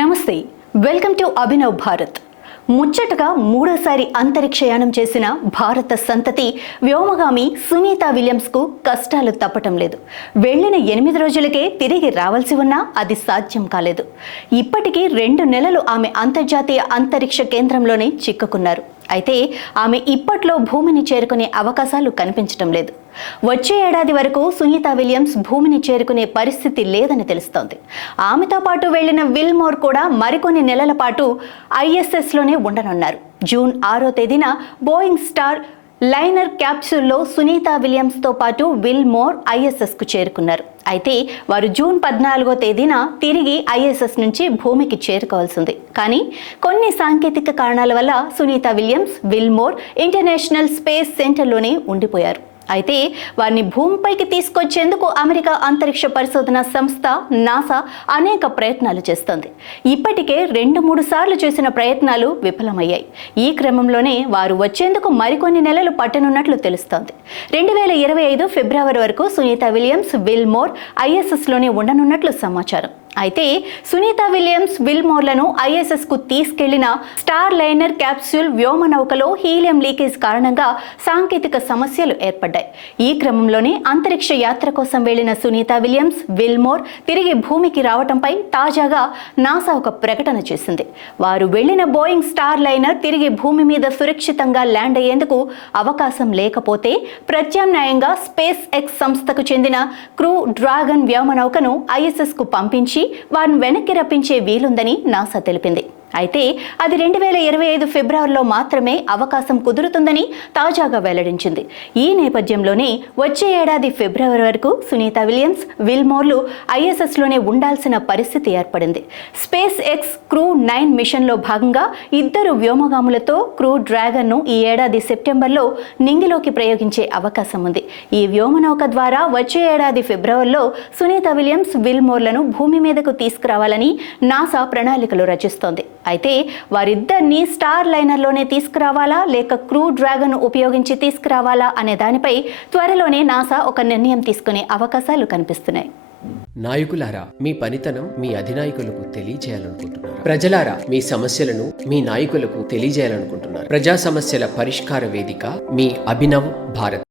నమస్తే, welcome to Abhinav Bharat. ముచ్చటగా మూడోసారి అంతరిక్షయానం చేసిన భారత సంతతి వ్యోమగామి సునీత విలియమ్స్కు కష్టాలు తప్పటం లేదు. వెళ్లిన 8 రోజులకే తిరిగి రావాల్సి ఉన్నా అది సాధ్యం కాలేదు. ఇప్పటికీ 2 నెలలు ఆమె అంతర్జాతీయ అంతరిక్ష కేంద్రంలోనే చిక్కుకున్నారు. అయితే ఆమె ఇప్పట్లో భూమిని చేరుకునే అవకాశాలు కనిపించడం లేదు. వచ్చే ఏడాది వరకు సునీత విలియమ్స్ భూమిని చేరుకునే పరిస్థితి లేదని తెలుస్తోంది. ఆమెతో పాటు వెళ్లిన విల్మోర్ కూడా మరికొన్ని నెలల పాటు ఐఎస్ఎస్లోనే ఉండనున్నారు. జూన్ 6వ తేదీన బోయింగ్ స్టార్ లైనర్ క్యాప్సూల్లో సునీత విలియమ్స్తో పాటు విల్మోర్ ఐఎస్ఎస్కు చేరుకున్నారు. అయితే వారు జూన్ 14వ తేదీన తిరిగి ఐఎస్ఎస్ నుంచి భూమికి చేరుకోవాల్సింది. కానీ కొన్ని సాంకేతిక కారణాల వల్ల Sunita Williams Wilmore international space సెంటర్లోనే ఉండిపోయారు. అయితే వారిని భూమిపైకి తీసుకొచ్చేందుకు అమెరికా అంతరిక్ష పరిశోధన సంస్థ నాసా అనేక ప్రయత్నాలు చేస్తోంది. ఇప్పటికే 2-3 సార్లు చేసిన ప్రయత్నాలు విఫలమయ్యాయి. ఈ క్రమంలోనే వారు వచ్చేందుకు మరికొన్ని నెలలు పట్టనున్నట్లు తెలుస్తోంది. 2025 ఫిబ్రవరి వరకు సునీత విలియమ్స్ విల్మోర్ ఐఎస్ఎస్లోనే ఉండనున్నట్లు సమాచారం. అయితే సునీత విలియమ్స్ విల్మోర్లను ఐఎస్ఎస్కు తీసుకెళ్లిన స్టార్ లైనర్ క్యాప్సూల్ వ్యోమనౌకలో హీలియం లీకేజ్ కారణంగా సాంకేతిక సమస్యలు ఏర్పడ్డాయి. ఈ క్రమంలోనే అంతరిక్ష యాత్ర కోసం వెళ్లిన సునీత విలియమ్స్ విల్మోర్ తిరిగి భూమికి రావడంపై తాజాగా నాసా ఒక ప్రకటన చేసింది. వారు వెళ్లిన బోయింగ్ స్టార్ లైనర్ తిరిగి భూమి మీద సురక్షితంగా ల్యాండ్ అయ్యేందుకు అవకాశం లేకపోతే ప్రత్యామ్నాయంగా స్పేస్ ఎక్స్ సంస్థకు చెందిన క్రూ డ్రాగన్ వ్యోమనౌకను ఐఎస్ఎస్కు పంపించి వారిని వెనక్కి రప్పించే వీలుందని నాసా తెలిపింది. అయితే అది 2025 ఫిబ్రవరిలో మాత్రమే అవకాశం కుదురుతుందని తాజాగా వెల్లడించింది. ఈ నేపథ్యంలోనే వచ్చే ఏడాది ఫిబ్రవరి వరకు సునీత విలియమ్స్ విల్మోర్లు ఐఎస్ఎస్లోనే ఉండాల్సిన పరిస్థితి ఏర్పడింది. స్పేస్ ఎక్స్ క్రూ 9 మిషన్లో భాగంగా 2 వ్యోమగాములతో క్రూ డ్రాగన్ను ఈ ఏడాది సెప్టెంబర్లో నింగిలోకి ప్రయోగించే అవకాశం ఉంది. ఈ వ్యోమనౌక ద్వారా వచ్చే ఏడాది ఫిబ్రవరిలో సునీత విలియమ్స్ విల్మోర్లను భూమి మీదకు తీసుకురావాలని నాసా ప్రణాళికలు రచిస్తోంది. అయితే వారిద్దరిని స్టార్ లైనర్లోనే తీసుకురావాలా లేక క్రూ డ్రాగన్ ఉపయోగించి తీసుకురావాలా అనే దానిపై త్వరలోనే నాసా ఒక నిర్ణయం తీసుకునే అవకాశాలు కనిపిస్తున్నాయి. నాయకులారా, మీ పనితనం మీ అధినాయకులకు తెలియజేయాలనుకుంటున్నారు. ప్రజలారా, మీ సమస్యలను మీ నాయకులకు తెలియజేయాలనుకుంటున్నారు. ప్రజా సమస్యల పరిష్కార వేదిక మీ అభినవ్ భారత్.